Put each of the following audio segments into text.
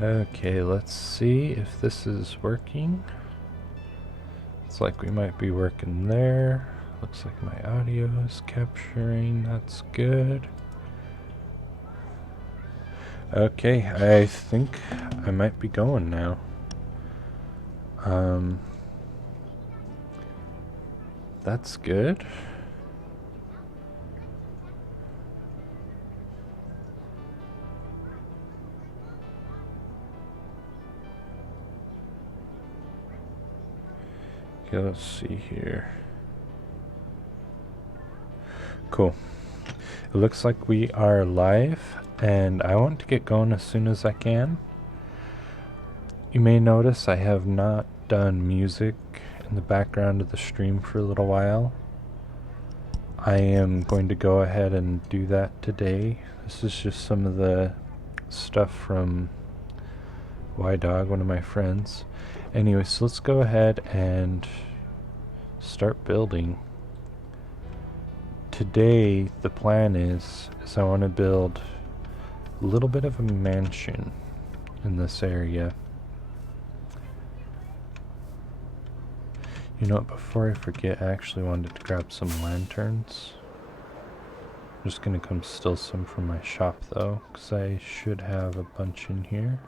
Okay, let's see if this is working. It's like we might be working there. Looks like my audio is capturing. That's good. Okay, I think I might be going now. That's good. Okay, let's see here. Cool. It looks like we are live, and I want to get going as soon as I can. You may notice I have not done music in the background of the stream for a little while. I am going to go ahead and do that today. This is just some of the stuff from Y-Dog, one of my friends. Anyway, so let's go ahead and start building. Today, the plan is I want to build a little bit of a mansion in this area. You know what, before I forget, I actually wanted to grab some lanterns. I'm just gonna come steal some from my shop though, because I should have a bunch in here.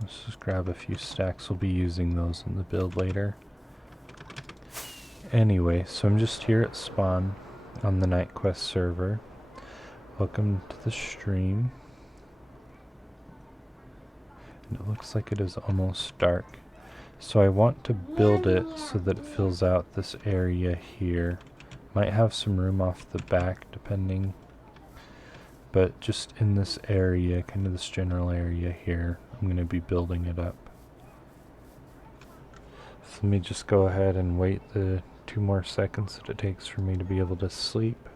Let's just grab a few stacks. We'll be using those in the build later. Anyway, so I'm just here at spawn on the NightQuest server. Welcome to the stream. And it looks like it is almost dark. So I want to build it so that it fills out this area here. Might have some room off the back depending. But just in this area, kind of this general area here, I'm going to be building it up. So let me just go ahead and wait the 2 more seconds that it takes for me to be able to sleep,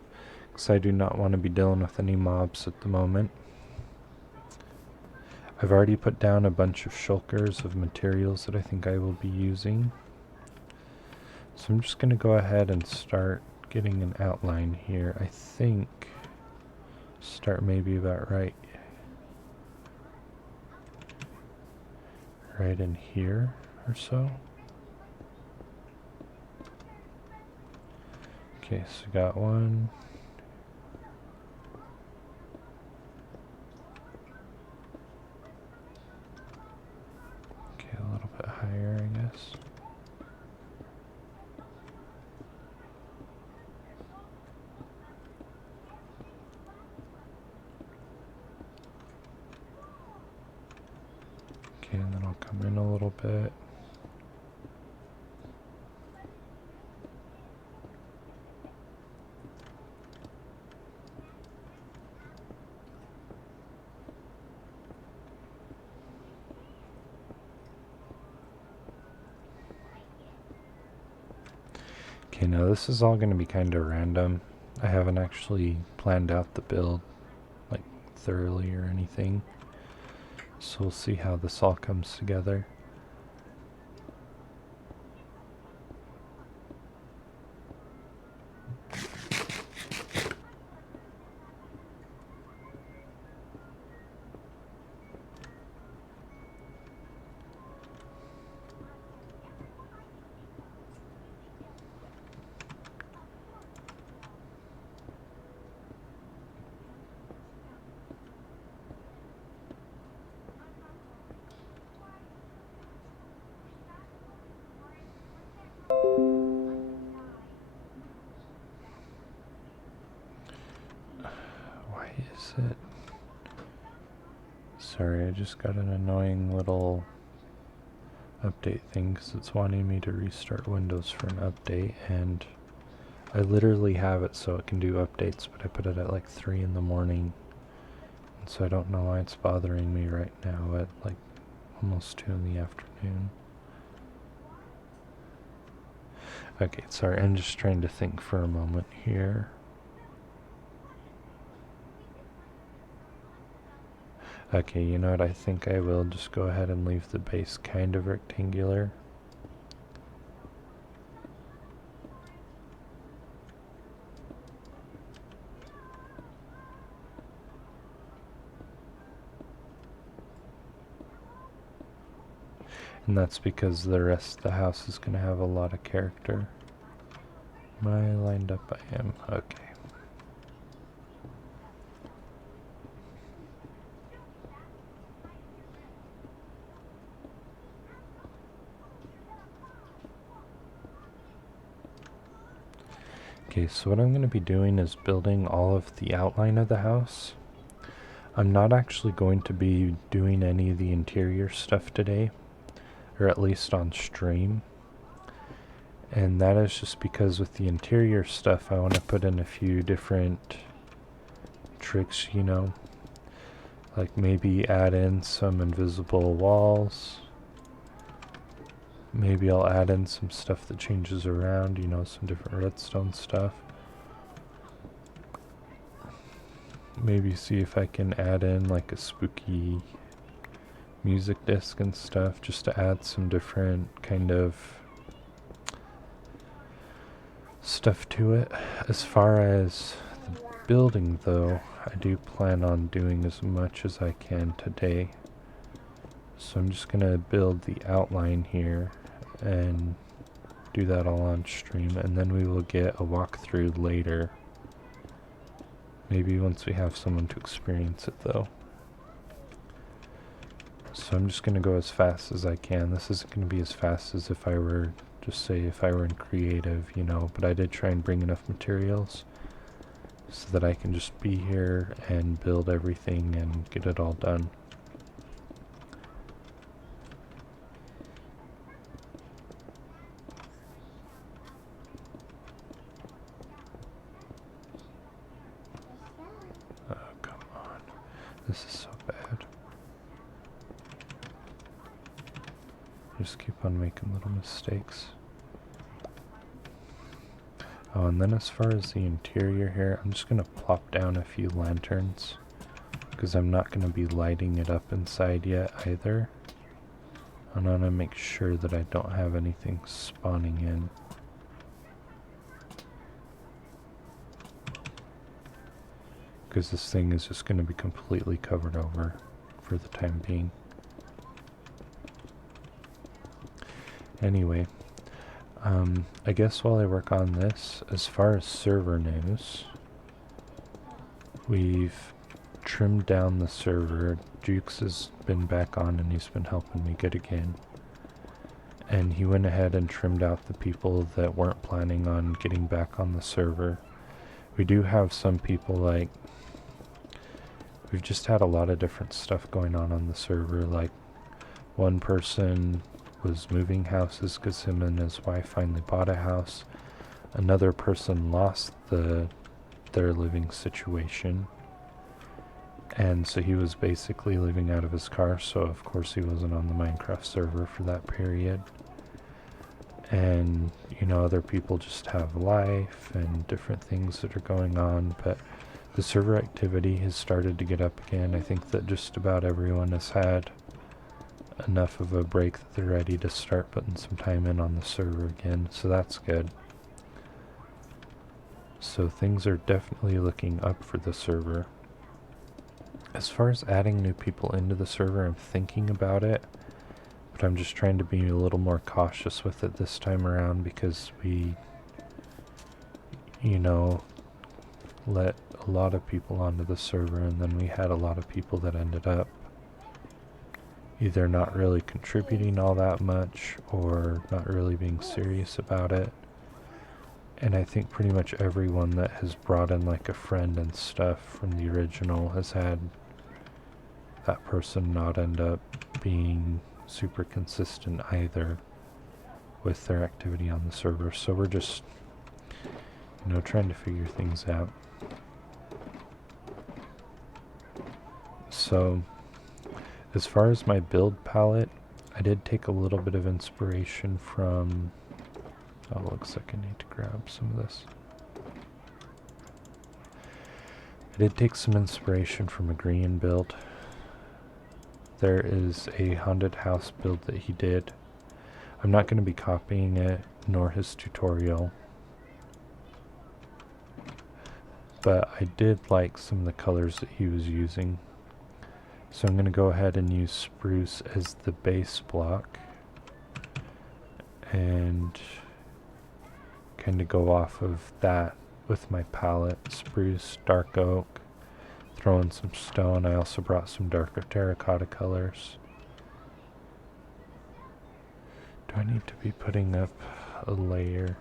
because I do not want to be dealing with any mobs at the moment. I've already put down a bunch of shulkers of materials that I think I will be using. So I'm just going to go ahead and start getting an outline here. I think start maybe about right in here or so. Okay, so got one. Okay, a little bit higher, I guess. Okay, and then I'll come in a little bit. Okay, now this is all going to be kind of random. I haven't actually planned out the build like thoroughly or anything. So we'll see how this all comes together. Why is it? Sorry, I just got an annoying little update thing because it's wanting me to restart Windows for an update, and I literally have it so it can do updates, but I put it at like 3 in the morning, and so I don't know why it's bothering me right now at like almost 2 in the afternoon. Okay, sorry, I'm just trying to think for a moment here. Okay, you know what, I think I will just go ahead and leave the base kind of rectangular. And that's because the rest of the house is going to have a lot of character. Am I lined up? I am. Okay. Okay, so what I'm going to be doing is building all of the outline of the house. I'm not actually going to be doing any of the interior stuff today, or at least on stream. And that is just because with the interior stuff, I want to put in a few different tricks, you know, like maybe add in some invisible walls. Maybe I'll add in some stuff that changes around, you know, some different redstone stuff. Maybe see if I can add in like a spooky music disc and stuff, just to add some different kind of stuff to it. As far as the building though, I do plan on doing as much as I can today. So I'm just gonna build the outline here and do that all on stream, and then we will get a walkthrough later. Maybe once we have someone to experience it though. So I'm just gonna go as fast as I can. This isn't gonna be as fast as if I were, just say if I were in creative, you know, but I did try and bring enough materials so that I can just be here and build everything and get it all done. Oh, come on. This is so bad. Just keep on making little mistakes. Oh, and then as far as the interior here, I'm just going to plop down a few lanterns, because I'm not going to be lighting it up inside yet either. I want to make sure that I don't have anything spawning in. Because this thing is just going to be completely covered over for the time being. Anyway, I guess while I work on this, as far as server news, we've trimmed down the server. Jukes has been back on and he's been helping me get again. And he went ahead and trimmed out the people that weren't planning on getting back on the server. We do have some people, like, we've just had a lot of different stuff going on the server. Like, one person was moving houses because him and his wife finally bought a house. Another person lost their living situation, and so he was basically living out of his car, so of course he wasn't on the Minecraft server for that period. And you know, other people just have life and different things that are going on, but the server activity has started to get up again. I think that just about everyone has had enough of a break that they're ready to start putting some time in on the server again, so that's good. So things are definitely looking up for the server. As far as adding new people into the server, I'm thinking about it, but I'm just trying to be a little more cautious with it this time around, because we, you know, let a lot of people onto the server, and then we had a lot of people that ended up either not really contributing all that much or not really being serious about it. And I think pretty much everyone that has brought in like a friend and stuff from the original has had that person not end up being super consistent either with their activity on the server. So we're just, you know, trying to figure things out. So as far as my build palette, I did take a little bit of inspiration from, oh, looks like I need to grab some of this. I did take some inspiration from a Green build. There is a haunted house build that he did. I'm not going to be copying it, nor his tutorial. But I did like some of the colors that he was using. So I'm going to go ahead and use spruce as the base block. and kind of go off of that with my palette. Spruce, dark oak, throw in some stone. I also brought some darker terracotta colors. Do I need to be putting up a layer?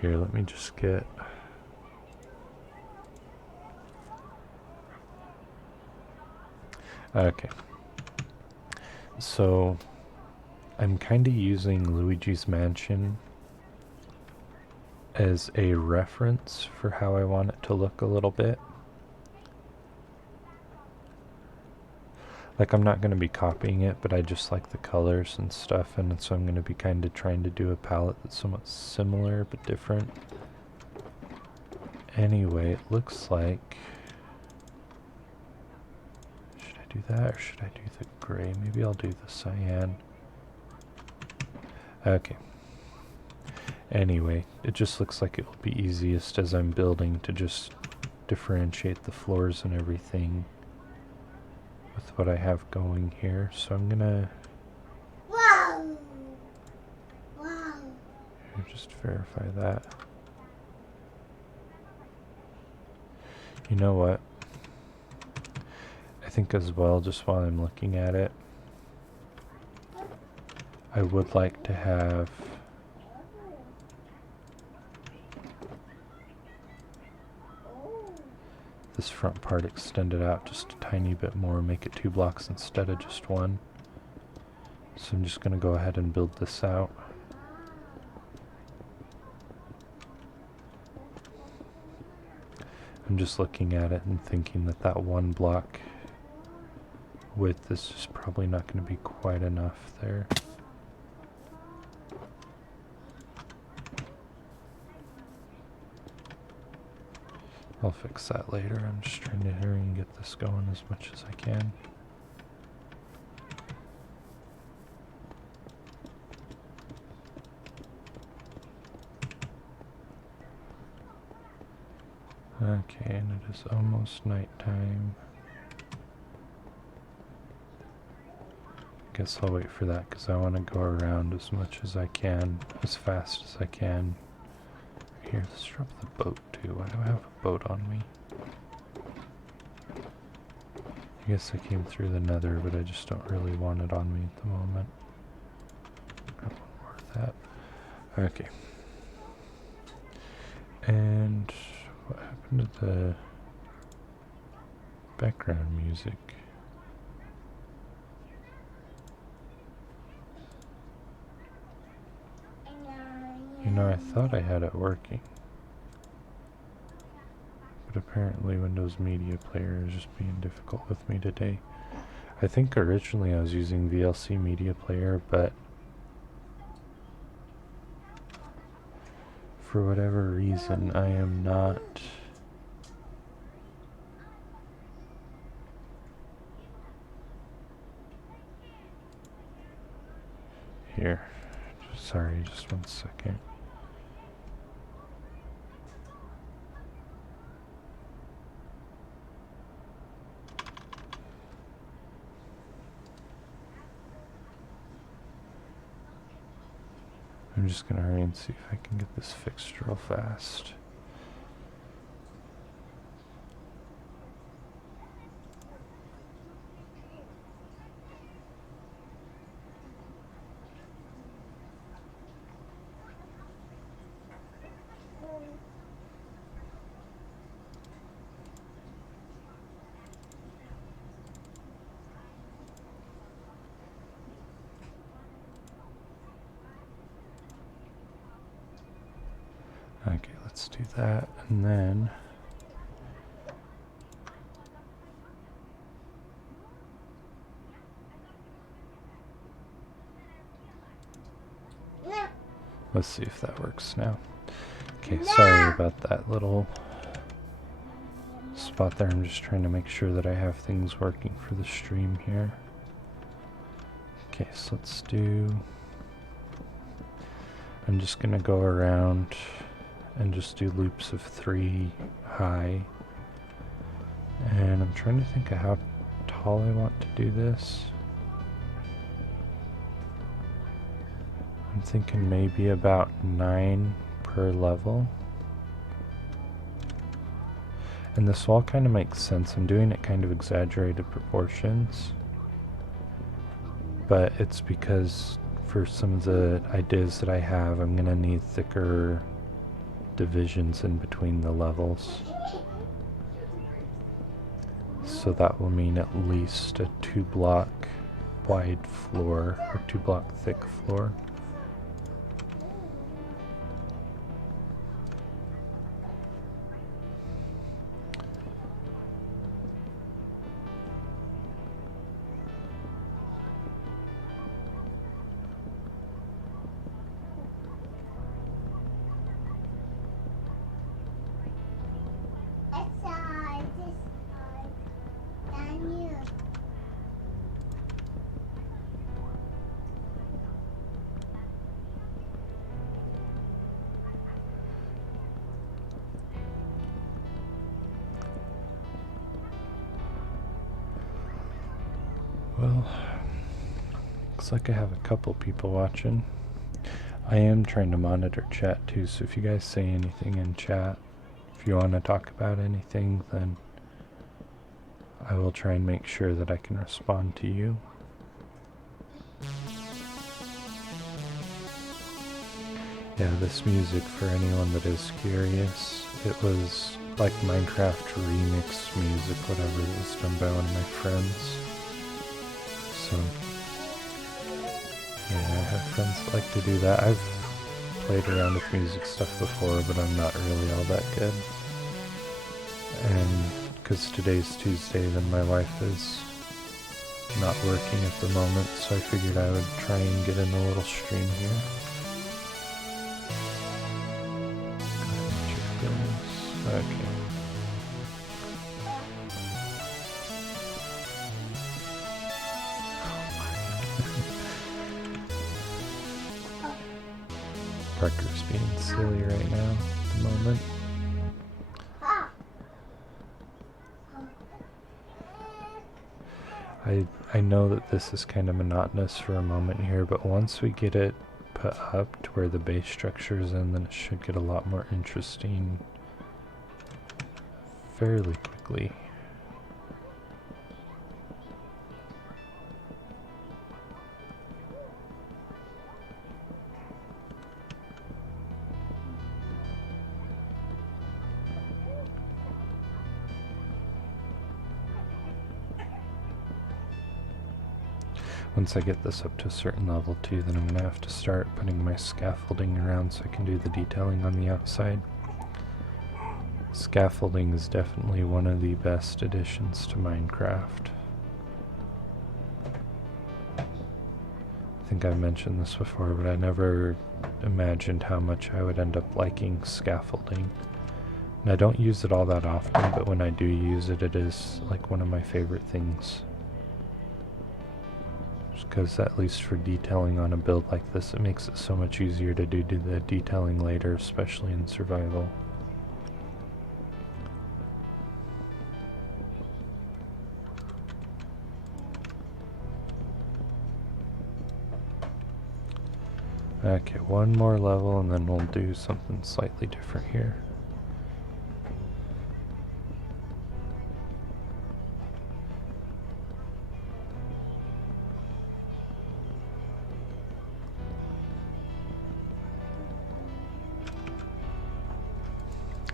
Here, let me just get... Okay. So, I'm kind of using Luigi's Mansion as a reference for how I want it to look a little bit. Like, I'm not going to be copying it, but I just like the colors and stuff, and so I'm going to be kind of trying to do a palette that's somewhat similar but different. Anyway, it looks like... Should I do that, or should I do the gray? Maybe I'll do the cyan. Okay. Anyway, it just looks like it will be easiest as I'm building to just differentiate the floors and everything with what I have going here. So I'm gonna... Wow! Wow! Just verify that. You know what? I think as well, just while I'm looking at it, I would like to have this front part extended out just a tiny bit more, make it 2 blocks instead of just 1. So I'm just going to go ahead and build this out. I'm just looking at it and thinking that that 1 block width is just probably not going to be quite enough there. I'll fix that later. I'm just trying to hurry and get this going as much as I can. Okay, and it is almost nighttime. Guess I'll wait for that because I want to go around as much as I can, as fast as I can. Here, let's drop the boat too. Why do I have a boat on me? I guess I came through the nether, but I just don't really want it on me at the moment. Grab one more of that. Okay. And what happened to the background music? You know, I thought I had it working. But apparently Windows Media Player is just being difficult with me today. I think originally I was using VLC Media Player, but for whatever reason I am not here. Sorry, just 1 second. I'm just gonna hurry and see if I can get this fixed real fast. Okay, let's do that, and then let's see if that works now. Okay, sorry about that little spot there. I'm just trying to make sure that I have things working for the stream here. Okay, so let's do... I'm just gonna go around and just do loops of 3 high. And I'm trying to think of how tall I want to do this. I'm thinking maybe about 9 per level. And this wall kind of makes sense. I'm doing it kind of exaggerated proportions. But it's because for some of the ideas that I have, I'm going to need thicker divisions in between the levels. So that will mean at least a 2-block wide floor, or 2-block thick floor. Well, looks like I have a couple people watching. I am trying to monitor chat too, so if you guys say anything in chat, if you want to talk about anything, then I will try and make sure that I can respond to you. Yeah, this music, for anyone that is curious, it was like Minecraft remix music, whatever, that was done by one of my friends. So, yeah, I have friends that like to do that. I've played around with music stuff before, but I'm not really all that good. And because today's Tuesday, then my wife is not working at the moment, so I figured I would try and get in a little stream here. Okay. Parker's being silly right now at the moment. I know that this is kind of monotonous for a moment here, but once we get it put up to where the base structure is in, then it should get a lot more interesting fairly quickly. Once I get this up to a certain level too, then I'm going to have to start putting my scaffolding around so I can do the detailing on the outside. Scaffolding is definitely one of the best additions to Minecraft. I think I've mentioned this before, but I never imagined how much I would end up liking scaffolding. And I don't use it all that often, but when I do use it, it is like one of my favorite things. Because at least for detailing on a build like this, it makes it so much easier to do the detailing later, especially in survival. Okay, one more level and then we'll do something slightly different here.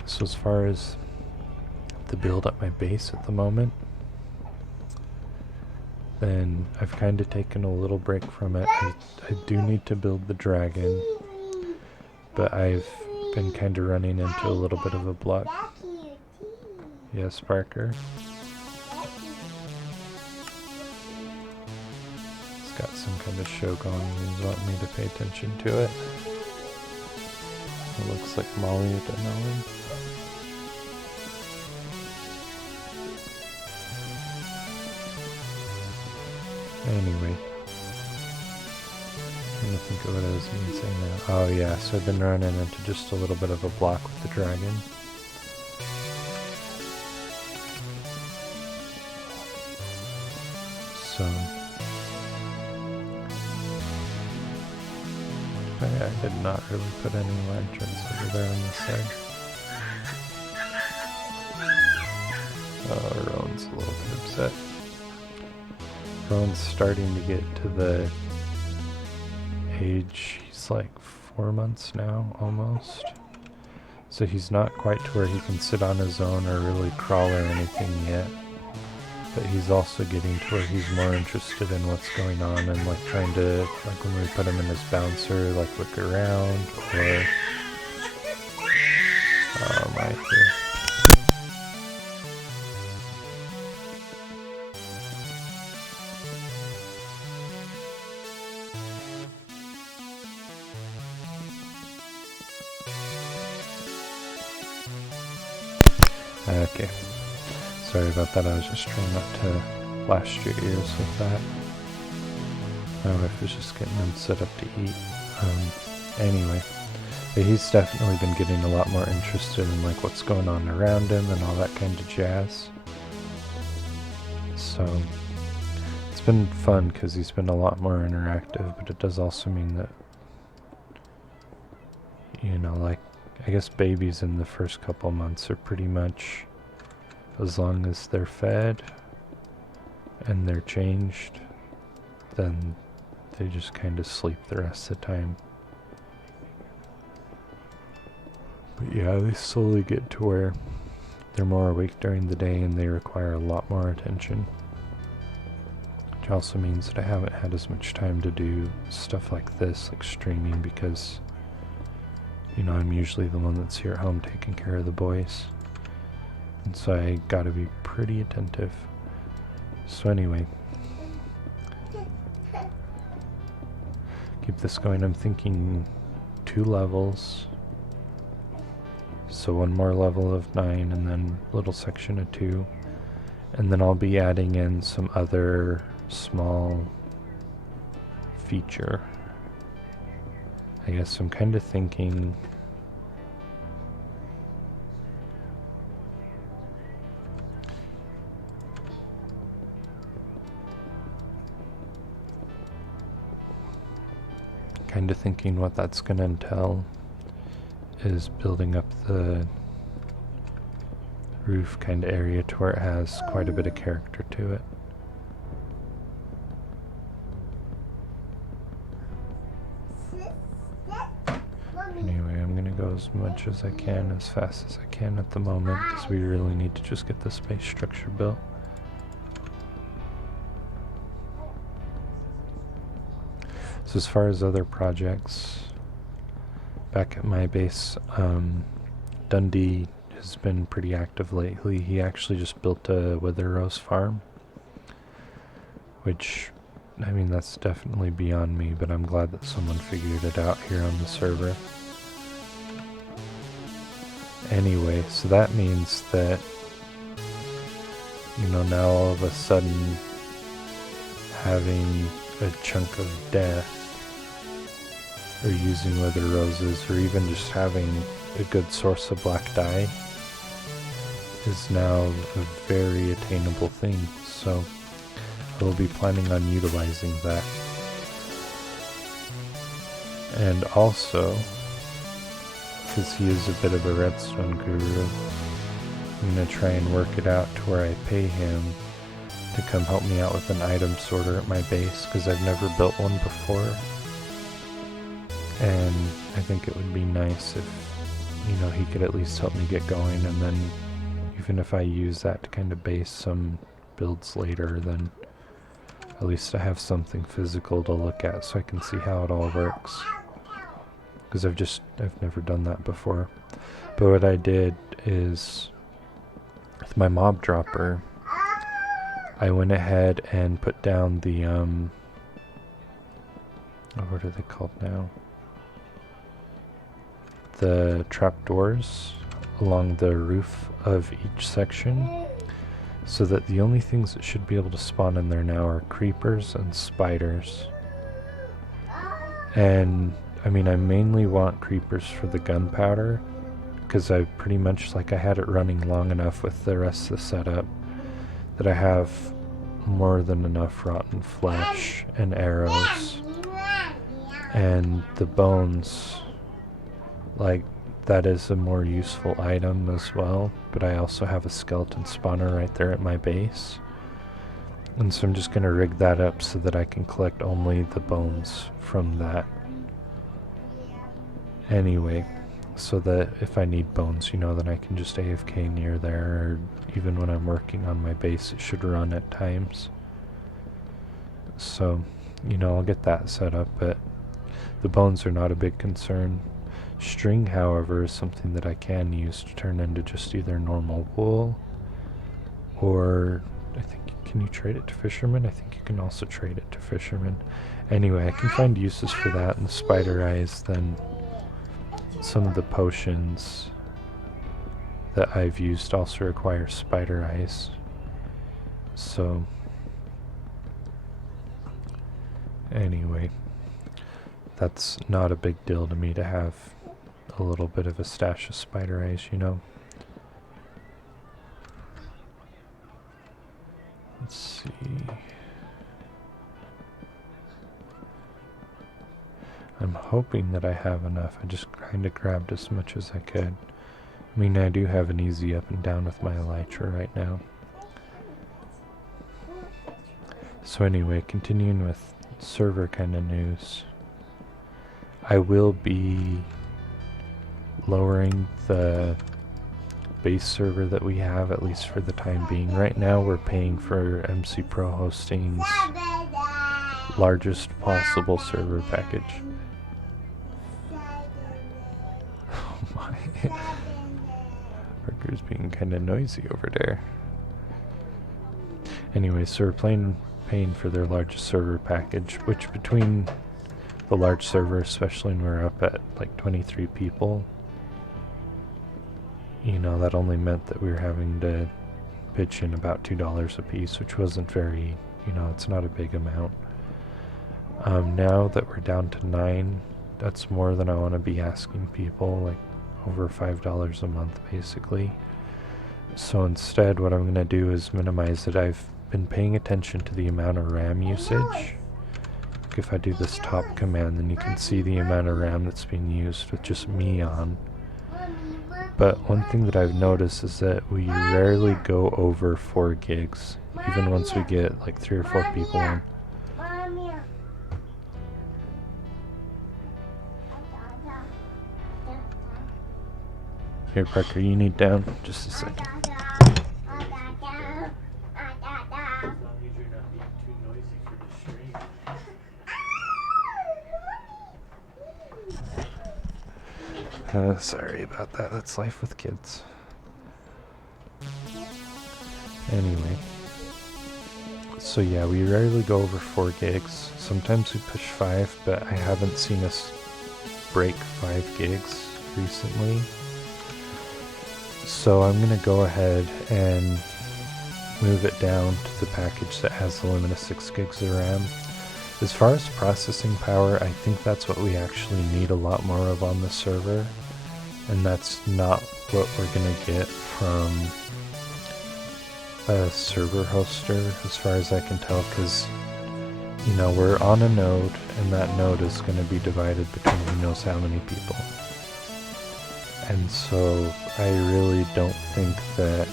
So as far as the build at my base at the moment, then I've kind of taken a little break from it. I do need to build the dragon, but I've been kind of running into a little bit of a block. Yes, Parker? He's got some kind of show going and he's wanting me to pay attention to it. It looks like Molly or Denellen. Anyway, trying to think of what I was even saying now. Oh yeah, so I've been running into just a little bit of a block with the dragon. So I did not really put any lanterns over there on this side. Oh, Rowan's a little bit upset. Rowan's starting to get to the age, he's like 4 months now, almost. So he's not quite to where he can sit on his own or really crawl or anything yet. But he's also getting to where he's more interested in what's going on and like trying to, like when we put him in his bouncer, like look around or... Oh my dear. Okay. Sorry about that, I was just trying not to flash your ears with that. My wife was just getting him set up to eat. Anyway, but he's definitely been getting a lot more interested in like what's going on around him and all that kind of jazz. So it's been fun because he's been a lot more interactive, but it does also mean that, you know, like I guess babies in the first couple months are pretty much, as long as they're fed and they're changed, then they just kind of sleep the rest of the time. But yeah, they slowly get to where they're more awake during the day and they require a lot more attention. Which also means that I haven't had as much time to do stuff like this, like streaming, because, you know, I'm usually the one that's here at home taking care of the boys. And so I gotta be pretty attentive. So anyway, keep this going. I'm thinking 2 levels. So 1 more level of 9 and then a little section of 2. And then I'll be adding in some other small feature. I guess I'm kind of thinking what that's going to entail is building up the roof kind of area to where it has quite a bit of character to it. Anyway, I'm going to go as much as I can, as fast as I can at the moment, because we really need to just get the space structure built. So as far as other projects, back at my base, Dundee has been pretty active lately. He actually just built a wither rose farm, which, I mean, that's definitely beyond me, but I'm glad that someone figured it out here on the server. Anyway, so that means that, you know, now all of a sudden having a chunk of death, or using wither roses, or even just having a good source of black dye is now a very attainable thing. So I will be planning on utilizing that. And also, because he is a bit of a redstone guru, I'm going to try and work it out to where I pay him to come help me out with an item sorter at my base, because I've never built one before. And I think it would be nice if, you know, he could at least help me get going, and then even if I use that to kind of base some builds later, then at least I have something physical to look at so I can see how it all works. Because I've never done that before. But what I did is, with my mob dropper, I went ahead and put down the, what are they called now? The trapdoors along the roof of each section, so that the only things that should be able to spawn in there now are creepers and spiders. And I mean, I mainly want creepers for the gunpowder, because I pretty much, like, I had it running long enough with the rest of the setup that I have more than enough rotten flesh and arrows And the bones, like, that is a more useful item as well, but I also have a skeleton spawner right there at my base. And so I'm just going to rig that up so that I can collect only the bones from that. Anyway, so that if I need bones, then I can just AFK near there, or even when I'm working on my base, it should run at times. So, I'll get that set up, but the bones are not a big concern. String, however, is something that I can use to turn into just either normal wool, or I think, can you trade it to fishermen? I think you can also trade it to fishermen. Anyway, I can find uses for that, and the spider eyes, then some of the potions that I've used also require spider eyes. So, anyway, that's not a big deal to me to have a little bit of a stash of spider eyes, Let's see. I'm hoping that I have enough. I just kind of grabbed as much as I could. I mean, I do have an easy up and down with my elytra right now. So anyway, continuing with server kind of news. I will be lowering the base server that we have, at least for the time being. Right now we're paying for MC Pro Hosting's largest possible server package. Oh my. Burger's being kind of noisy over there. Anyway, so we're paying for their largest server package, which between the large server, especially when we're up at like 23 people, that only meant that we were having to pitch in about $2 a piece, which wasn't very, it's not a big amount. Now that we're down to 9, that's more than I want to be asking people, like over $5 a month basically. So instead what I'm going to do is minimize it. I've been paying attention to the amount of RAM usage. Like if I do this top command, then you can see the amount of RAM that's being used with just me on. But one thing that I've noticed is that we rarely go over 4 gigs, even once we get like 3 or 4 people in. Here, Parker, you need down. Just a second. Sorry about that. That's life with kids. Anyway. So yeah, we rarely go over 4 gigs. Sometimes we push 5, but I haven't seen us break 5 gigs recently. So I'm going to go ahead and move it down to the package that has the limit of 6 gigs of RAM. As far as processing power, I think that's what we actually need a lot more of on the server. And that's not what we're going to get from a server hoster, as far as I can tell, because, we're on a node, and that node is going to be divided between who knows how many people. And so I really don't think that,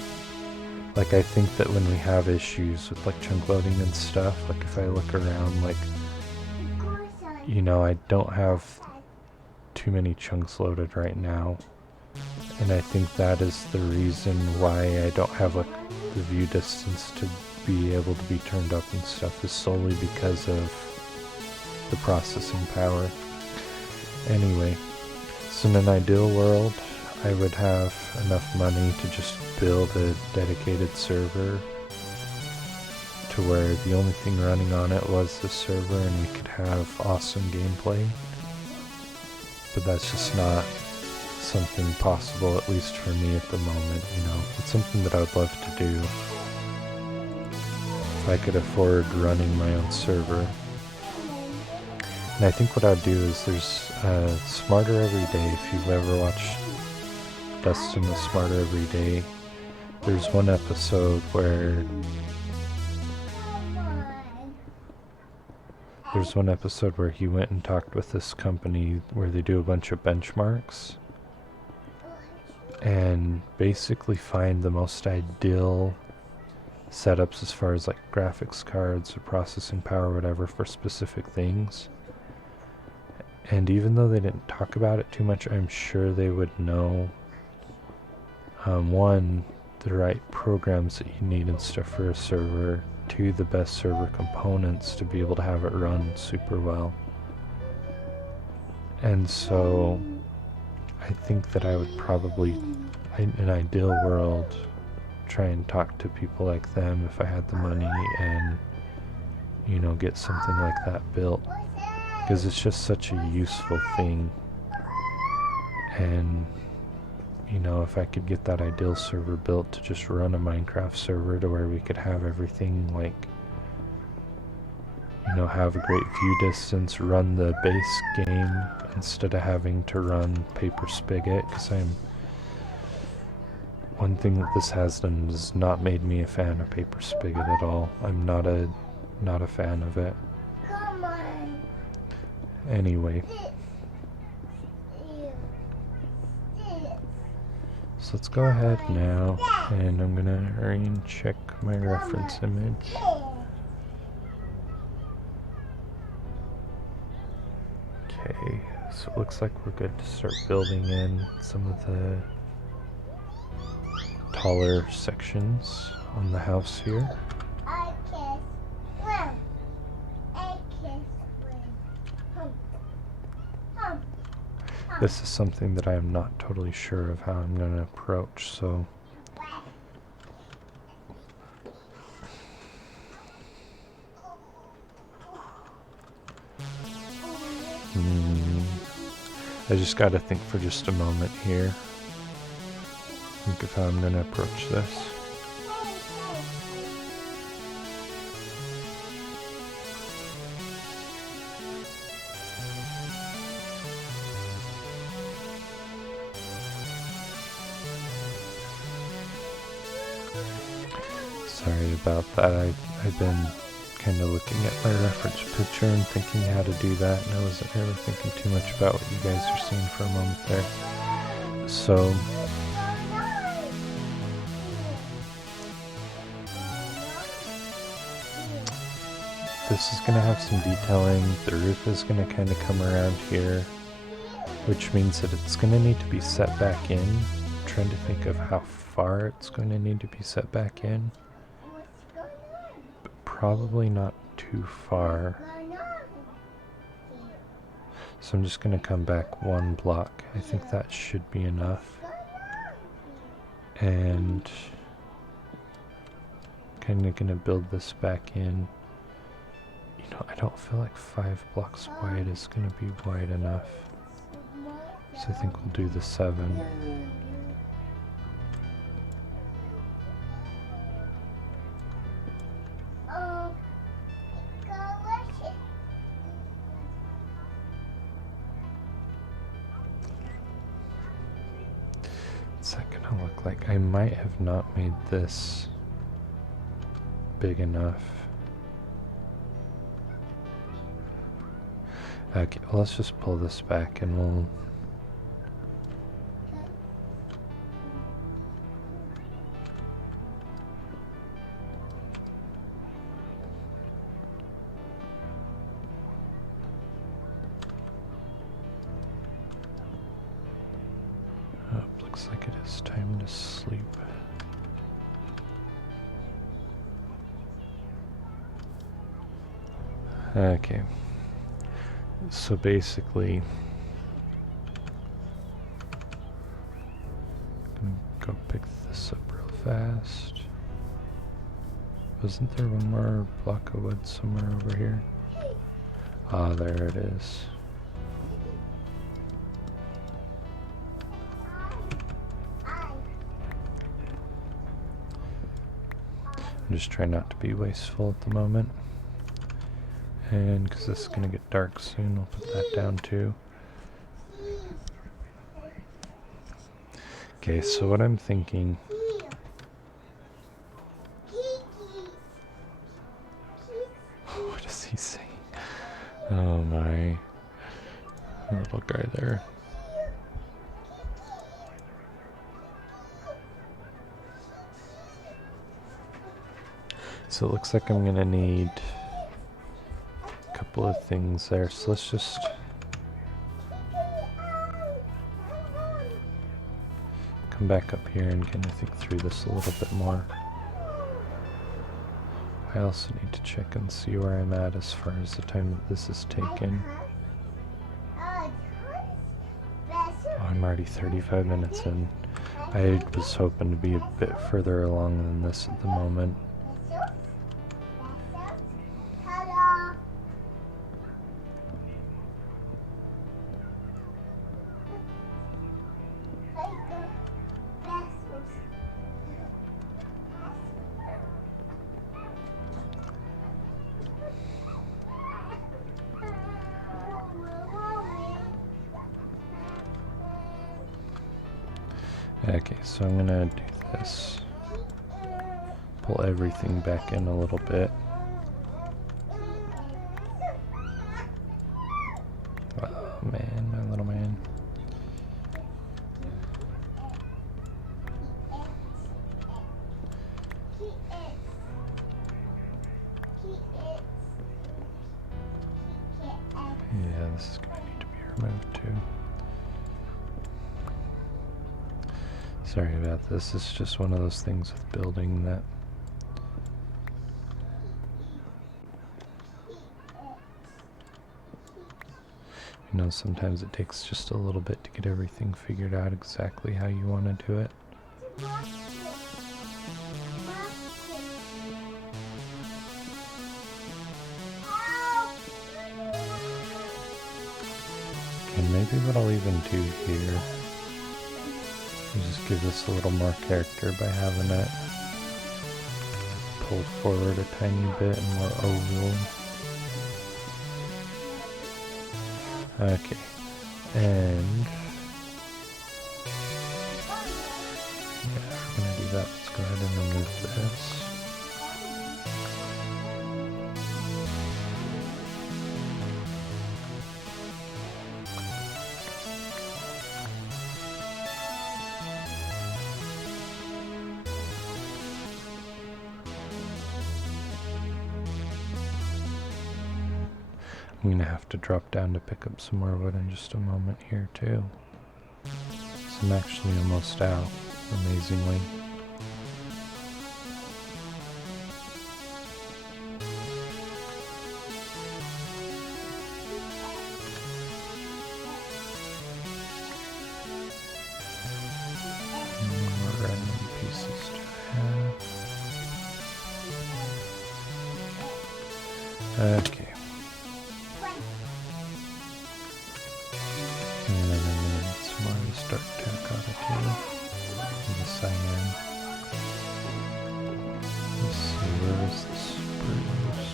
I think that when we have issues with chunk loading and stuff, if I look around, I don't have too many chunks loaded right now, and I think that is the reason why I don't have the view distance to be able to be turned up and stuff, is solely because of the processing power. Anyway, so in an ideal world, I would have enough money to just build a dedicated server to where the only thing running on it was the server, and we could have awesome gameplay. But that's just not something possible, at least for me at the moment, It's something that I would love to do if I could afford running my own server. And I think what I'd do is there's Smarter Every Day. If you've ever watched Dustin with Smarter Every Day, there's one episode where there's one episode where he went and talked with this company where they do a bunch of benchmarks and basically find the most ideal setups as far as like graphics cards or processing power or whatever for specific things. And even though they didn't talk about it too much, I'm sure they would know one, the right programs that you need and stuff for a server, two, the best server components to be able to have it run super well. And so I think that I would probably, in an ideal world, try and talk to people like them if I had the money and, you know, get something like that built, because it's just such a useful thing. And you know, if I could get that ideal server built to just run a Minecraft server to where we could have everything like, you know, have a great view distance, run the base game instead of having to run Paper Spigot, because one thing that this has done is not made me a fan of Paper Spigot at all. I'm not a fan of it. Come on. Anyway. So let's go ahead now, and I'm gonna hurry and check my reference image. Okay, so it looks like we're good to start building in some of the taller sections on the house here. This is something that I am not totally sure of how I'm going to approach, so I just got to think for just a moment here. Think of how I'm going to approach this. Sorry about that. I've been kind of looking at my reference picture and thinking how to do that, and I wasn't really thinking too much about what you guys are seeing for a moment there. So this is going to have some detailing. The roof is going to kind of come around here, which means that it's going to need to be set back in. I'm trying to think of how far it's going to need to be set back in. Probably not too far. So I'm just going to come back one block. I think that should be enough. And kind of going to build this back in. You know, I don't feel like 5 blocks wide is going to be wide enough. So I think we'll do the 7. What's that gonna look like? I might have not made this big enough. Okay, well, let's just pull this back and we'll... Looks like it is time to sleep. Okay. So basically, I'm gonna go pick this up real fast. Wasn't there one more block of wood somewhere over here? Ah, there it is. I'm just trying not to be wasteful at the moment. And because this is going to get dark soon, I'll put that down too. Okay, so what I'm thinking... What is he saying? Oh my. Little guy there. So it looks like I'm gonna need a couple of things there. So let's just come back up here and kind of think through this a little bit more. I also need to check and see where I'm at as far as the time that this is taking. Oh, I'm already 35 minutes in. I was hoping to be a bit further along than this at the moment. Okay, so I'm gonna do this. Pull everything back in a little bit. Oh man, my little man. Yeah, this is gonna need to be removed too. Sorry about this, it's just one of those things with building that you know, sometimes it takes just a little bit to get everything figured out exactly how you want to do it. And maybe what I'll even do here is just give this a little more character by having it pulled forward a tiny bit and more oval. Okay, and yeah, if we're gonna do that, let's go ahead and remove this. I'm gonna have to drop down to pick up some more wood in just a moment here too. So I'm actually almost out, amazingly. More random pieces to have. Okay. And then I'm gonna need some more of this dark terracotta too. And the cyan. Let's see, where was the spruce?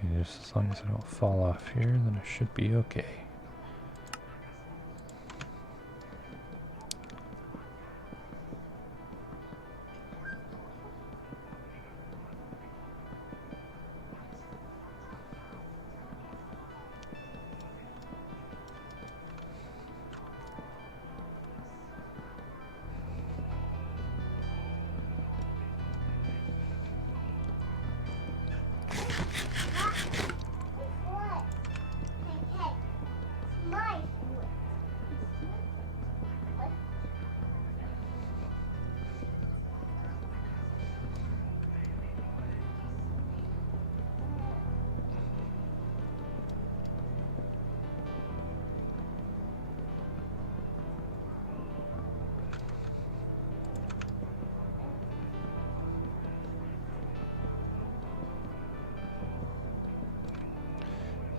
Okay, just as long as I don't fall off here, then I should be okay.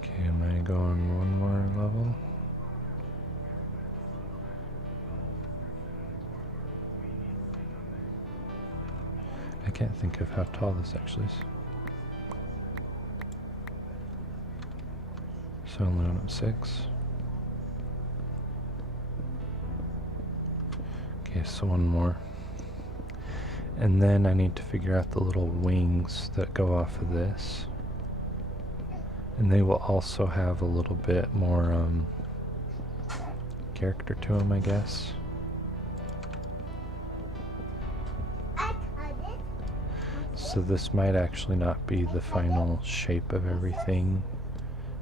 Okay, am I going one more level? I can't think of how tall this actually is. So only one at 6. Okay, so one more. And then I need to figure out the little wings that go off of this. And they will also have a little bit more character to them, I guess. So this might actually not be the final shape of everything.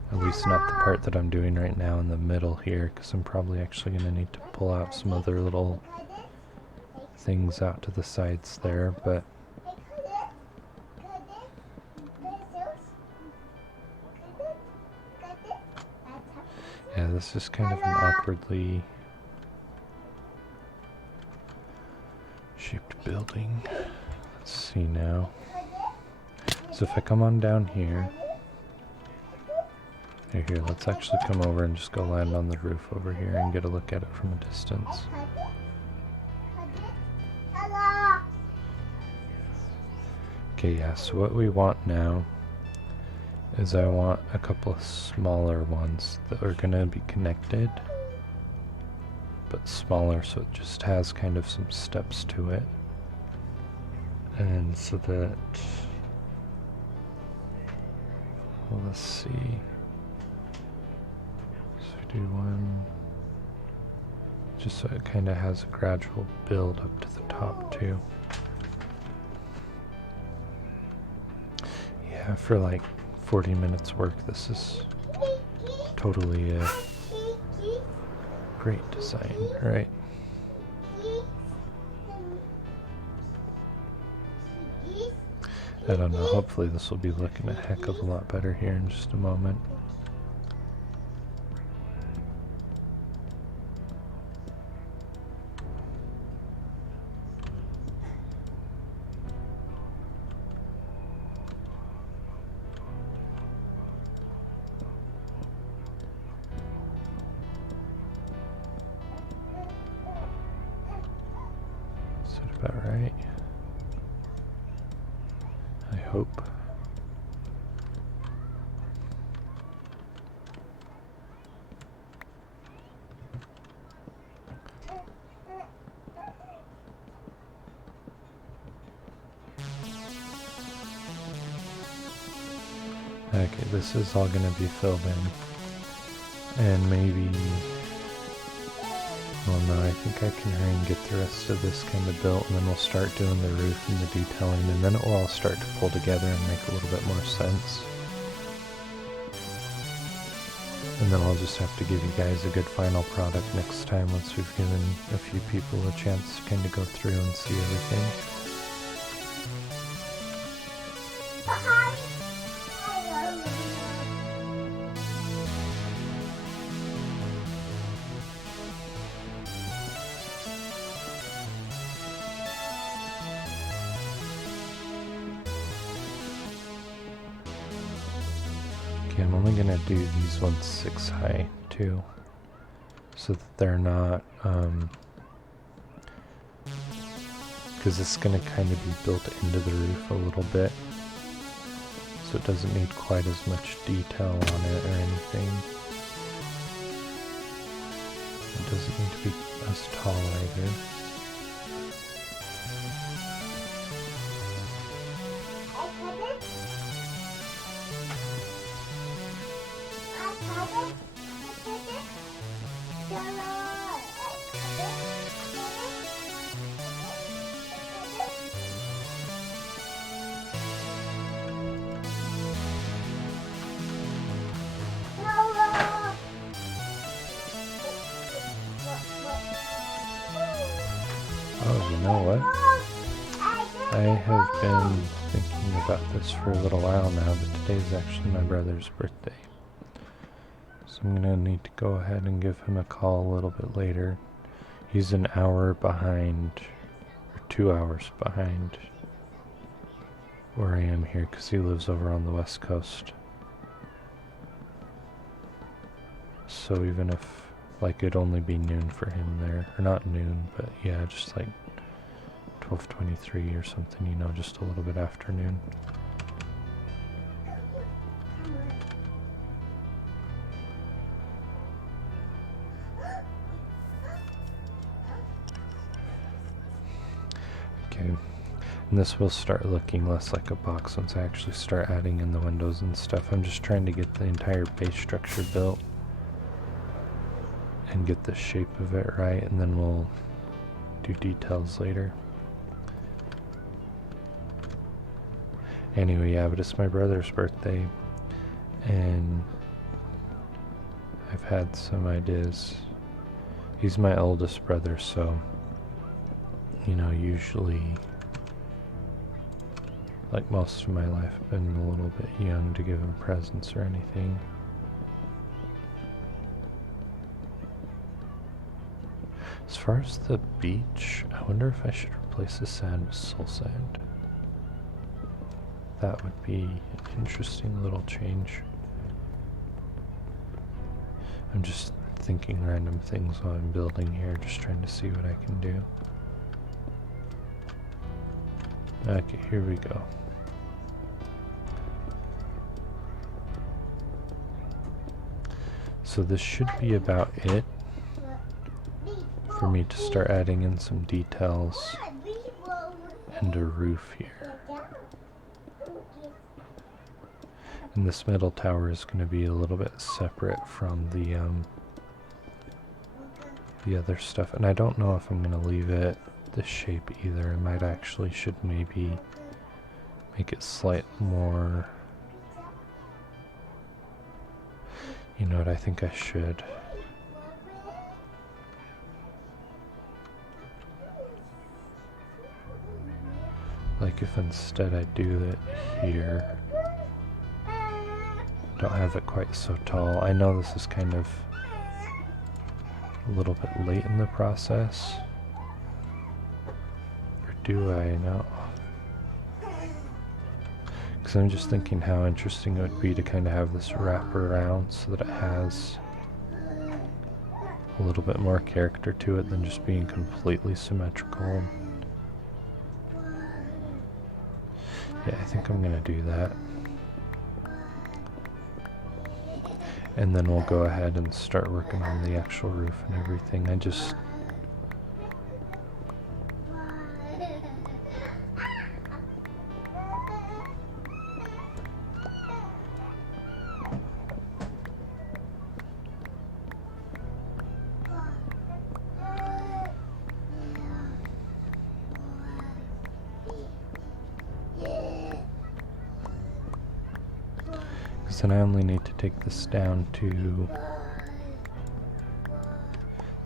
At least not the part that I'm doing right now in the middle here, because I'm probably actually going to need to pull out some other little things out to the sides there, but yeah, this is kind of an awkwardly shaped building. Let's see now. So if I come on down here, here, let's actually come over and just go land on the roof over here and get a look at it from a distance. Okay, yeah, so what we want now is I want a couple of smaller ones that are going to be connected, but smaller, so it just has kind of some steps to it. And so that, well, let's see. So do one, just so it kind of has a gradual build up to the top too. Yeah, for like 40 minutes work, this is totally a great design, right? I don't know, hopefully this will be looking a heck of a lot better here in just a moment. Is that about right? I hope. Okay, this is all going to be filled in. And maybe, well no, I think I can hurry and get the rest of this kind of built, and then we'll start doing the roof and the detailing, and then it will all start to pull together and make a little bit more sense. And then I'll just have to give you guys a good final product next time once we've given a few people a chance to kind of go through and see everything. Okay, I'm only gonna do these ones 6 high too, so that they're not, because it's gonna kind of be built into the roof a little bit, so it doesn't need quite as much detail on it or anything. It doesn't need to be as tall either. Oh, you know what? I have been thinking about this for a little while now, but today's actually my brother's birthday. So I'm gonna need to go ahead and give him a call a little bit later. He's an hour behind, or 2 hours behind where I am here, because he lives over on the west coast. So even if, like, it'd only be noon for him there, or not noon, but yeah, just like 12:23 or something, you know, just a little bit after noon. And this will start looking less like a box once I actually start adding in the windows and stuff. I'm just trying to get the entire base structure built and get the shape of it right, and then we'll do details later. Anyway, yeah, but it's my brother's birthday, and I've had some ideas. He's my oldest brother, so, you know, usually, like most of my life, I've been a little bit young to give him presents or anything. As far as the beach, I wonder if I should replace the sand with soul sand. That would be an interesting little change. I'm just thinking random things while I'm building here, just trying to see what I can do. Okay, here we go. So this should be about it for me to start adding in some details and a roof here. And this middle tower is going to be a little bit separate from the other stuff. And I don't know if I'm going to leave it this shape either. I might actually should maybe make it slightly more. You know what, I think I should. Like if instead I do it here, don't have it quite so tall. I know this is kind of a little bit late in the process. Or do I know? Because I'm just thinking how interesting it would be to kind of have this wrap around so that it has a little bit more character to it than just being completely symmetrical. Yeah, I think I'm gonna do that. And then we'll go ahead and start working on the actual roof and everything. I just... Because then I only need to take this down to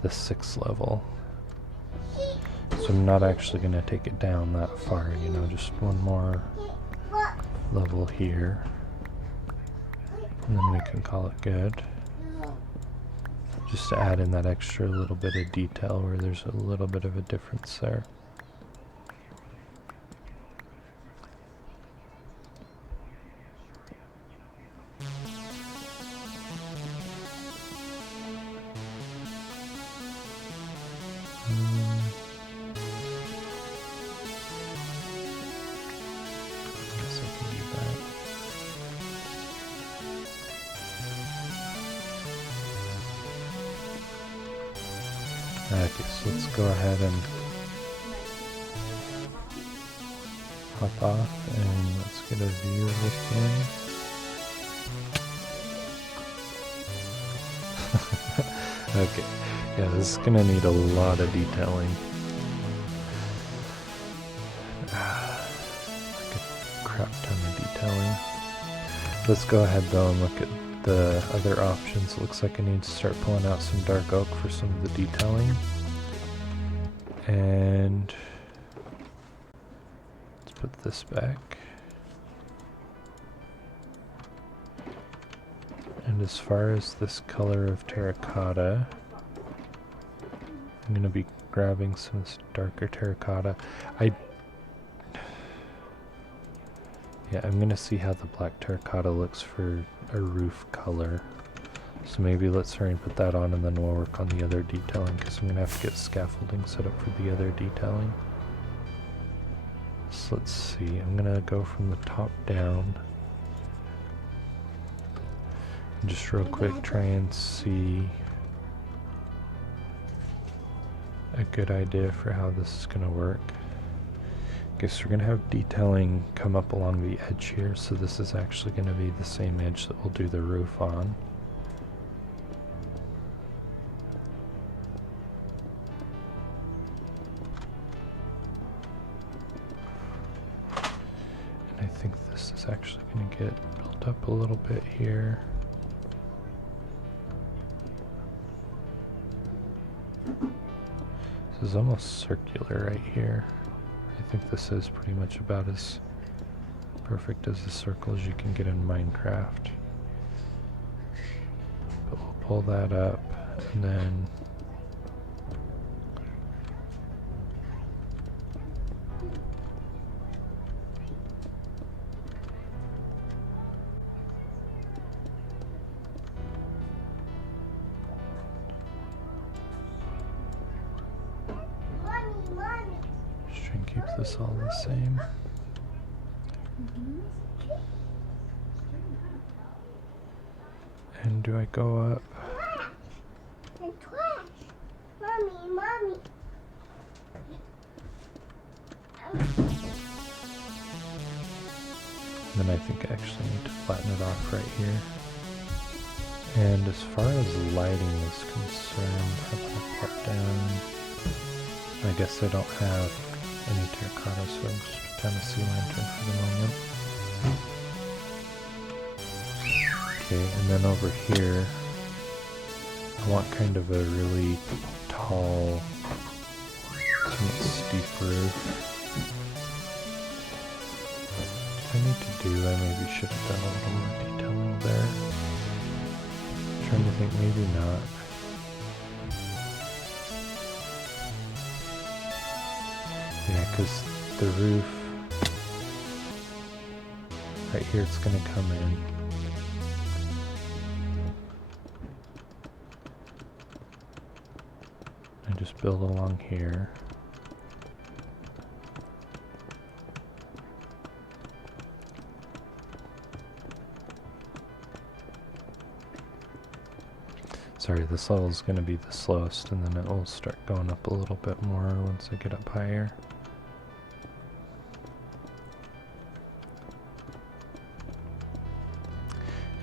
the 6th level. So I'm not actually going to take it down that far, you know, just one more level here. And then we can call it good. Just to add in that extra little bit of detail where there's a little bit of a difference there. Okay, so let's go ahead and hop off and let's get a view of this game. Okay, yeah, this is gonna need a lot of detailing. Like a crap ton of detailing. Let's go ahead though and look at the other options. It looks like I need to start pulling out some dark oak for some of the detailing. And let's put this back. And as far as this color of terracotta, I'm going to be grabbing some of this darker terracotta. Yeah, I'm going to see how the black terracotta looks for a roof color. So maybe let's hurry and put that on and then we'll work on the other detailing because I'm going to have to get scaffolding set up for the other detailing. So let's see, I'm going to go from the top down. And just real quick try and see a good idea for how this is going to work. Okay, so we're going to have detailing come up along the edge here, so this is actually going to be the same edge that we'll do the roof on. And I think this is actually going to get built up a little bit here. This is almost circular right here. I think this is pretty much about as perfect as a circle as you can get in Minecraft. But we'll pull that up and then just try and keep this all the same. And do I go up? The trash. Mommy. And then I think I actually need to flatten it off right here. And as far as lighting is concerned, how about I put down? I guess I don't have any terracotta, so I'll just put down a sea lantern for the moment. Okay, and then over here, I want kind of a really tall, somewhat steep roof. What I need to do, I maybe should have done a little more detailing there. Trying to think, maybe not. Yeah, because the roof, right here, it's going to come in. And just build along here. Sorry, this level is going to be the slowest, and then it will start going up a little bit more once I get up higher.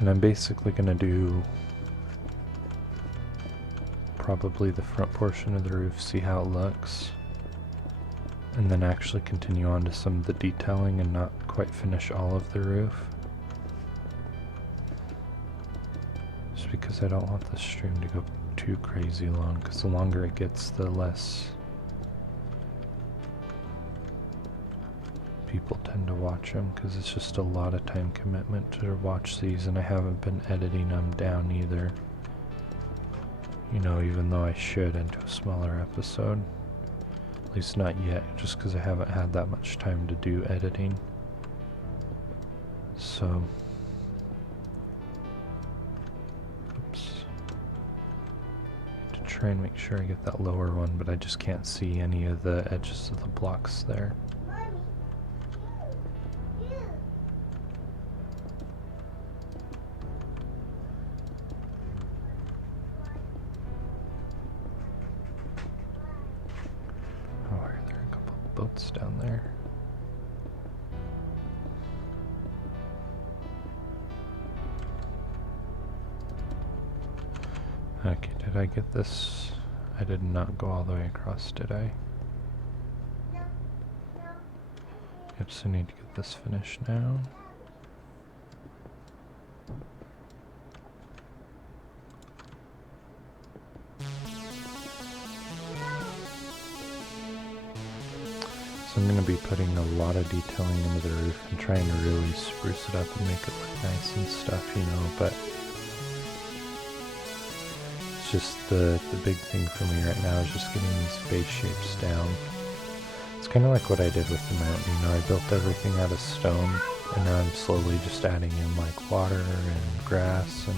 And I'm basically going to do probably the front portion of the roof, see how it looks, and then actually continue on to some of the detailing and not quite finish all of the roof. Just because I don't want the stream to go too crazy long, because the longer it gets, the less people tend to watch them, because it's just a lot of time commitment to watch these, and I haven't been editing them down either. You know, even though I should into a smaller episode. At least not yet, just because I haven't had that much time to do editing. So, oops. To try and make sure I get that lower one, but I just can't see any of the edges of the blocks there. Boats down there. Okay, did I get this? I did not go all the way across, did I? Yep, so I need to get this finished now. I'm going to be putting a lot of detailing into the roof and trying to really spruce it up and make it look nice and stuff, you know, but it's just the big thing for me right now is just getting these base shapes down. It's kind of like what I did with the mountain, you know, I built everything out of stone, and now I'm slowly just adding in like water and grass and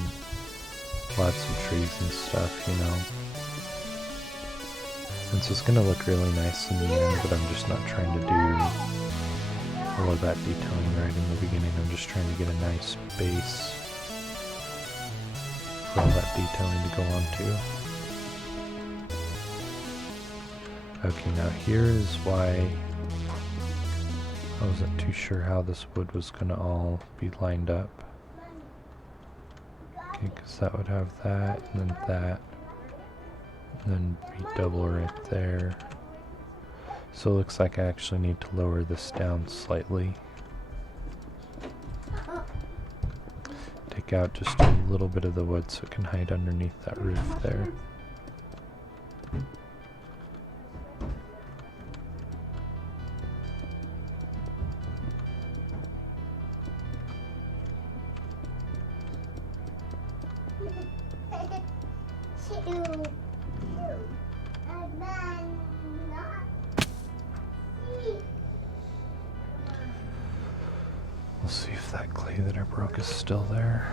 lots of trees and stuff, you know. And so it's going to look really nice in the end, but I'm just not trying to do all of that detailing right in the beginning. I'm just trying to get a nice base for all that detailing to go onto. Okay, now here is why I wasn't too sure how this wood was gonna all be lined up. Okay, because that would have that, and then be double right there. So it looks like I actually need to lower this down slightly. Take out just a little bit of the wood so it can hide underneath that roof there. We'll see if that clay that I broke is still there.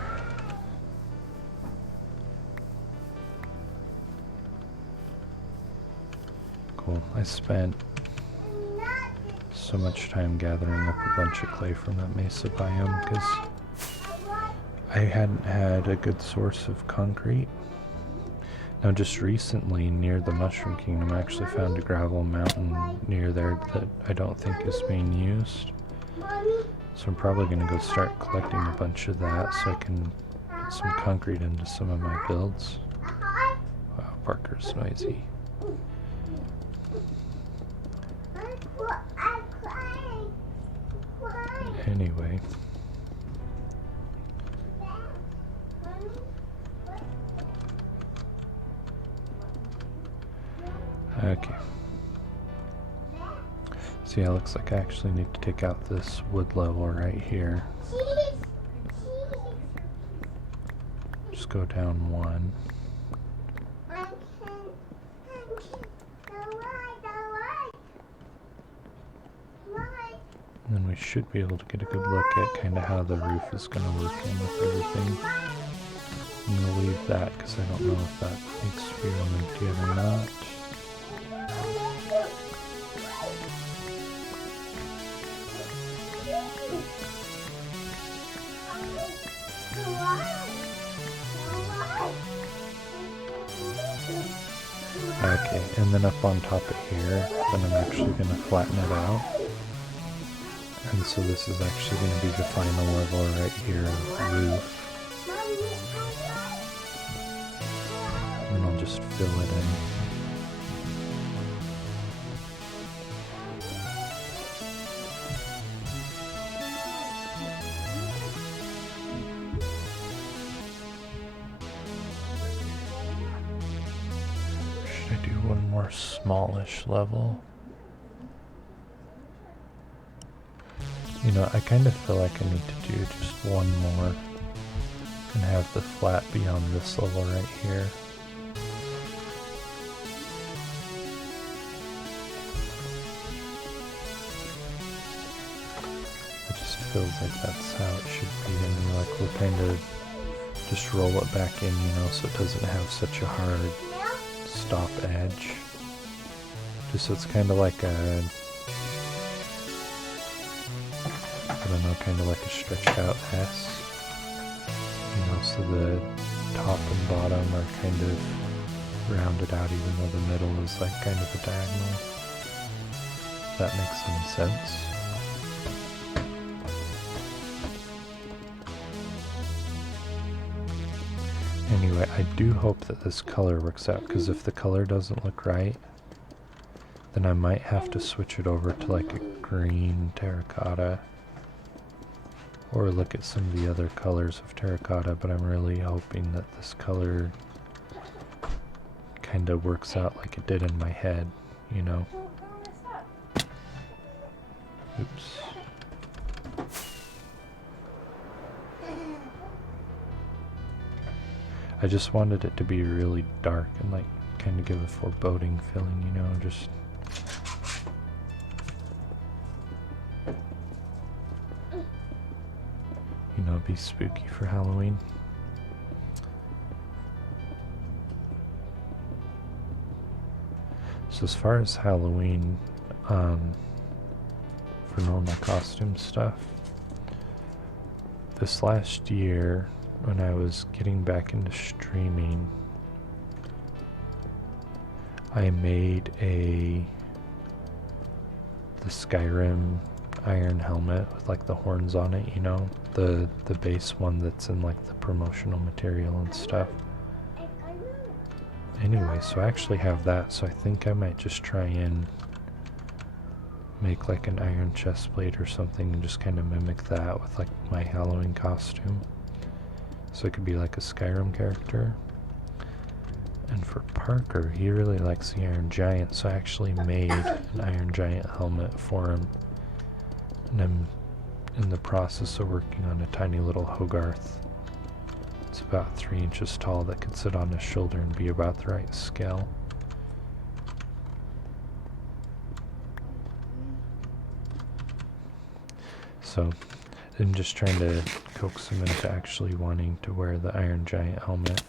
Cool. I spent so much time gathering up a bunch of clay from that mesa biome because I hadn't had a good source of concrete. Now just recently near the Mushroom Kingdom I actually found a gravel mountain near there that I don't think is being used. So I'm probably going to go start collecting a bunch of that so I can put some concrete into some of my builds. Wow, Parker's noisy. Anyway. Okay. See, it looks like I actually need to take out this wood level right here. Just go down one. And then we should be able to get a good look at kind of how the roof is going to work in with everything. I'm going to leave that because I don't know if that needs to be removed yet or not. Okay, and then up on top of here, then I'm actually going to flatten it out. And so this is actually going to be the final level right here of roof. And I'll just fill it in. Should I do one more smallish level? You know, I kind of feel like I need to do just one more and have the flat be on this level right here. It just feels like that's how it should be, and like we'll kind of just roll it back in, you know, so it doesn't have such a hard stop edge. Just so it's kind of like a, I don't know, kind of like a stretched out S. You know, so the top and bottom are kind of rounded out even though the middle is like kind of a diagonal. If that makes any sense. Anyway, I do hope that this color works out, because if the color doesn't look right, then I might have to switch it over to like a green terracotta. Or look at some of the other colors of terracotta, but I'm really hoping that this color kind of works out like it did in my head, you know? Oops. I just wanted it to be really dark and like kind of give a foreboding feeling, you know, just... You know, be spooky for Halloween. So as far as Halloween, for normal costume stuff, this last year when I was getting back into streaming, I made the Skyrim iron helmet with like the horns on it, you know, the base one that's in like the promotional material and stuff. Anyway, so I actually have that, so I think I might just try and make like an iron chest plate or something and just kind of mimic that with like my Halloween costume. So it could be like a Skyrim character. And for Parker, he really likes the Iron Giant, so I actually made an Iron Giant helmet for him. And I'm in the process of working on a tiny little Hogarth. It's about 3 inches tall that could sit on his shoulder and be about the right scale. So I'm just trying to coax him into actually wanting to wear the Iron Giant helmet.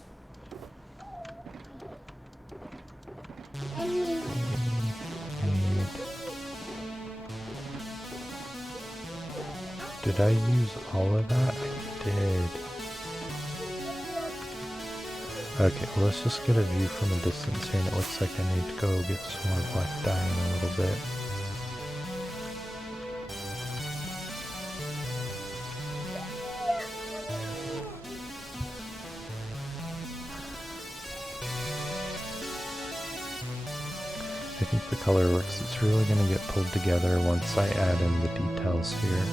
Did I use all of that? I did. Okay, well let's just get a view from a distance here, and it looks like I need to go get some more black dye in a little bit. I think the color works. It's really going to get pulled together once I add in the details here.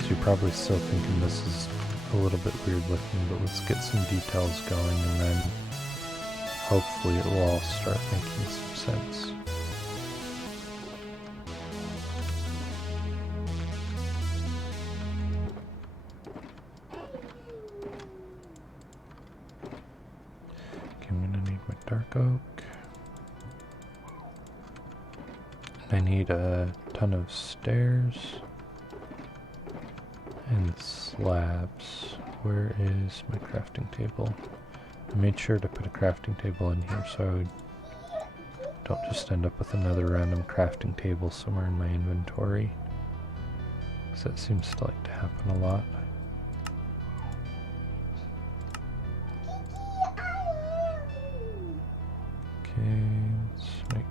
So you're probably still thinking this is a little bit weird looking, but let's get some details going and then hopefully it will all start making some sense. Okay, I'm going to need my dark oak. I need a ton of stairs and slabs. Where is my crafting table? I made sure to put a crafting table in here so I don't just end up with another random crafting table somewhere in my inventory, because that seems to like to happen a lot. Okay, let's make...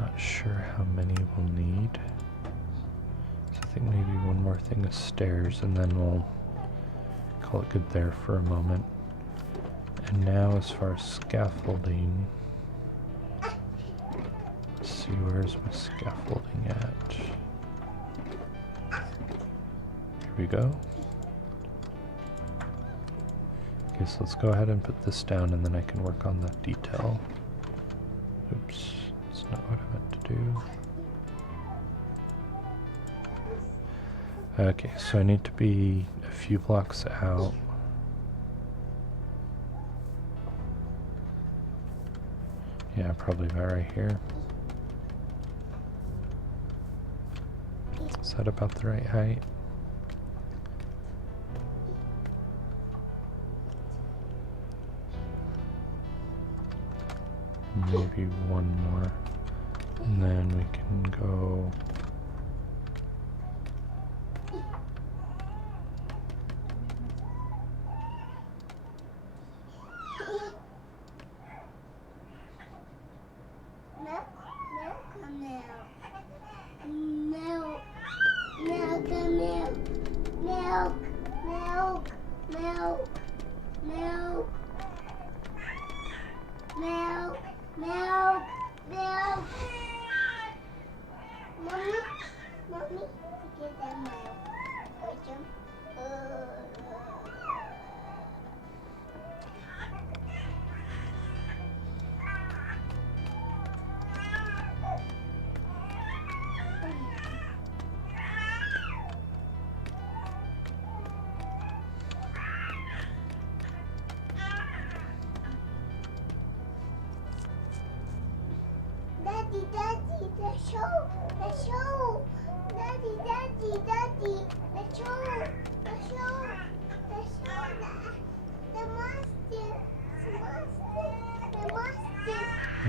Not sure how many we'll need. So I think maybe one more thing of stairs and then we'll call it good there for a moment. And now as far as scaffolding, let's see, where's my scaffolding at? Here we go. Okay, so let's go ahead and put this down and then I can work on that detail. Oops. That's not what I meant to do. Okay, so I need to be a few blocks out. Yeah, probably about right here. Is that about the right height? Maybe one more. And then we can go...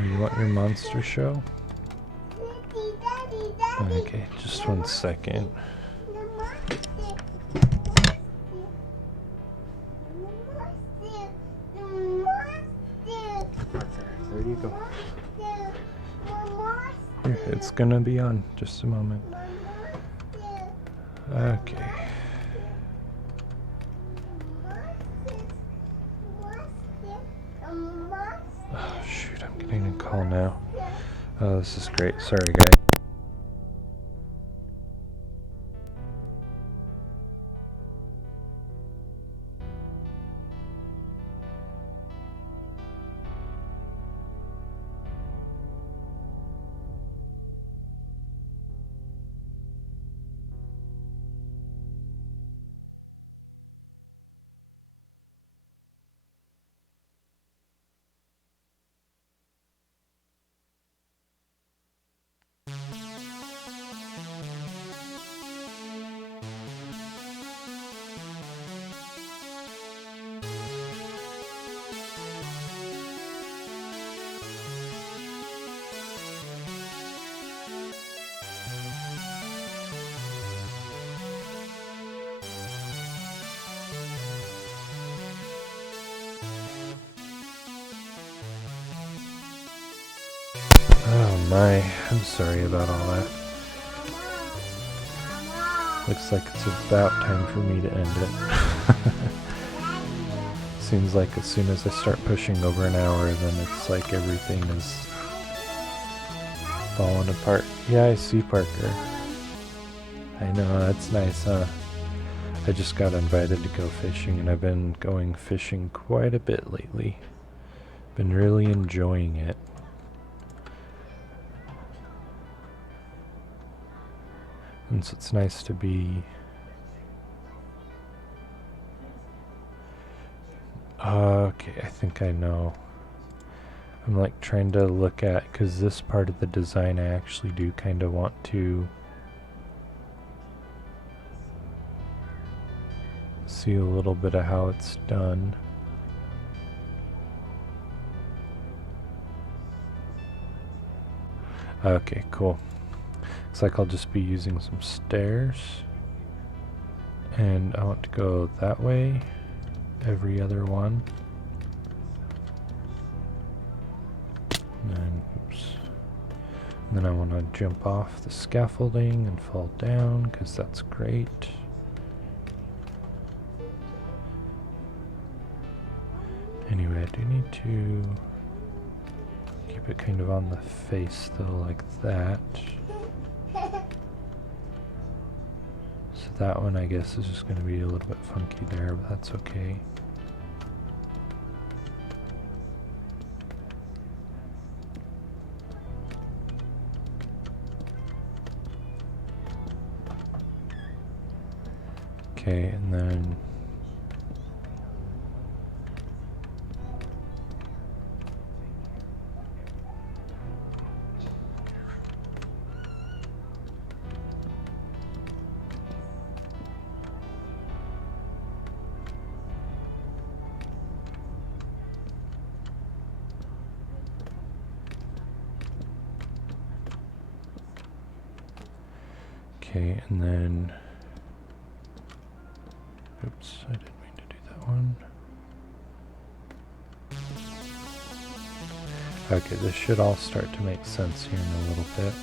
You want your monster show? Okay, just 1 second. There you go. Here, it's gonna be on. Just a moment. Okay. Oh, shoot, I'm getting a call now. Oh, this is great. Sorry, guys. Oh my, I'm sorry about all that. Looks like it's about time for me to end it. Seems like as soon as I start pushing over an hour, then it's like everything is falling apart. Yeah, I see, Parker. I know, that's nice, huh? I just got invited to go fishing, and I've been going fishing quite a bit lately. Been really enjoying it. And so it's nice to be... Okay, I think I know. I'm like trying to look at, because this part of the design I actually do kind of want to see a little bit of how it's done. Okay, cool. Looks like I'll just be using some stairs. And I want to go that way, every other one. And then, oops. And then I want to jump off the scaffolding and fall down, because that's great. Anyway, I do need to keep it kind of on the face though, like that. So that one I guess is just going to be a little bit funky there, but that's okay. Okay, and then okay, and then oops, I didn't mean to do that one. Okay, this should all start to make sense here in a little bit.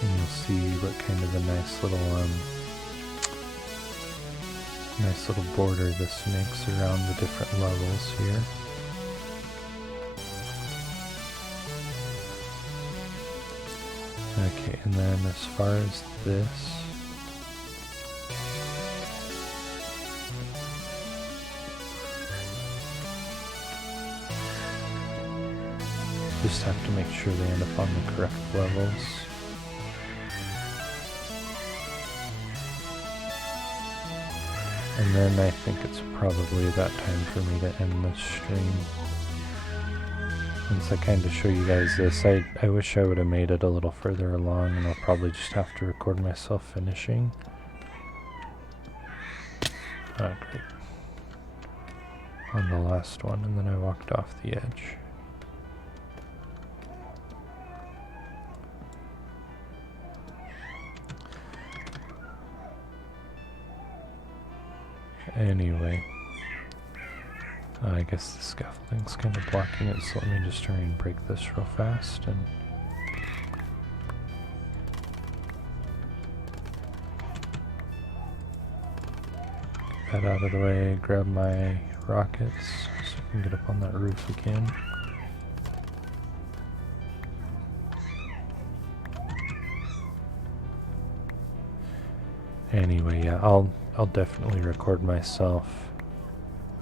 And you'll see what kind of a nice little border this makes around the different levels here. Okay, and then as far as this, just have to make sure they end up on the correct levels. And then I think it's probably about time for me to end this stream. Once I kind of show you guys this, I wish I would have made it a little further along, and I'll probably just have to record myself finishing. Oh, great. On the last one, and then I walked off the edge. Anyway. I guess the scaffolding's kind of blocking it, so let me just try and break this real fast and get that out of the way, grab my rockets so I can get up on that roof again. Anyway, yeah, I'll definitely record myself.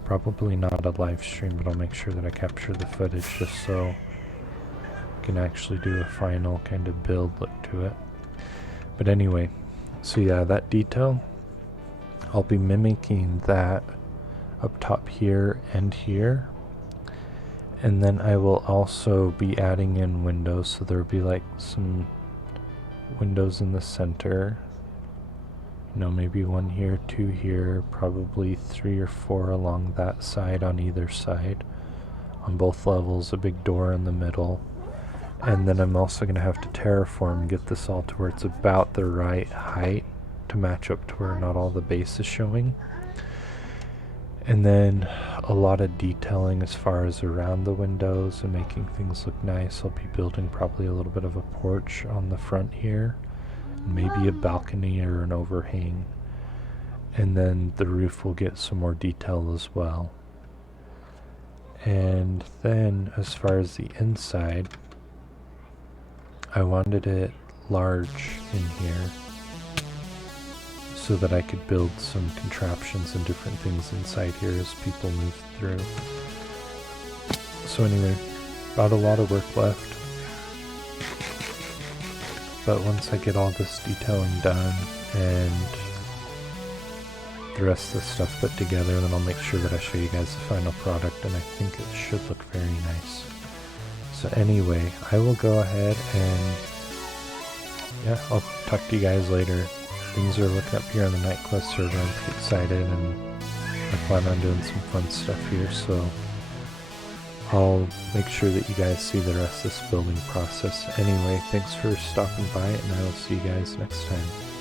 Probably not a live stream, but I'll make sure that I capture the footage just so I can actually do a final kind of build look to it. But anyway, so yeah, that detail, I'll be mimicking that up top here and here. And then I will also be adding in windows, so there'll be like some windows in the center. You know, maybe one here, two here, probably 3 or 4 along that side on either side. On both levels, a big door in the middle. And then I'm also going to have to terraform, get this all to where it's about the right height to match up to where not all the base is showing. And then a lot of detailing as far as around the windows and making things look nice. I'll be building probably a little bit of a porch on the front here. Maybe a balcony or an overhang, and then the roof will get some more detail as well. And then as far as the inside, I wanted it large in here so that I could build some contraptions and different things inside here as people move through. So anyway, got a lot of work left. But once I get all this detailing done and the rest of the stuff put together, then I'll make sure that I show you guys the final product, and I think it should look very nice. So anyway, I will go ahead and yeah, I'll talk to you guys later. Things are looking up here on the NightQuest server. I'm pretty excited, and I plan on doing some fun stuff here, so I'll make sure that you guys see the rest of this building process. Anyway, thanks for stopping by, and I will see you guys next time.